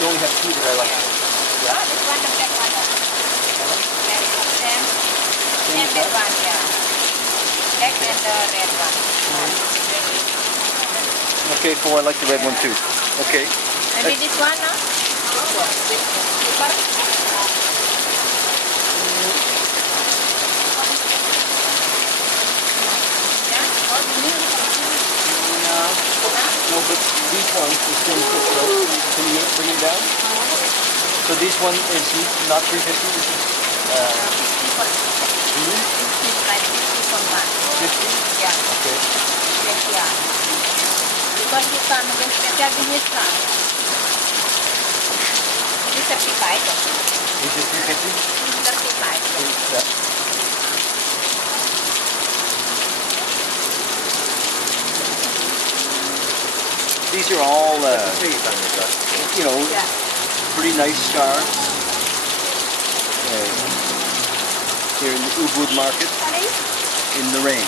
you only have two that I like. Yeah. This one, the black one. And that one, yeah. Black and the red one. Okay, 4. I like the red one too. Okay. Maybe this one, no? No, but these ones, the same fit, right? Can you bring it down? So this one is not 350. This is 50. Yeah. Okay. Yeah. Because you can make special business plan. This 35. This is 350. 35. These are all, you know, Yeah. pretty nice scarves. Here in the Ubud market in the rain.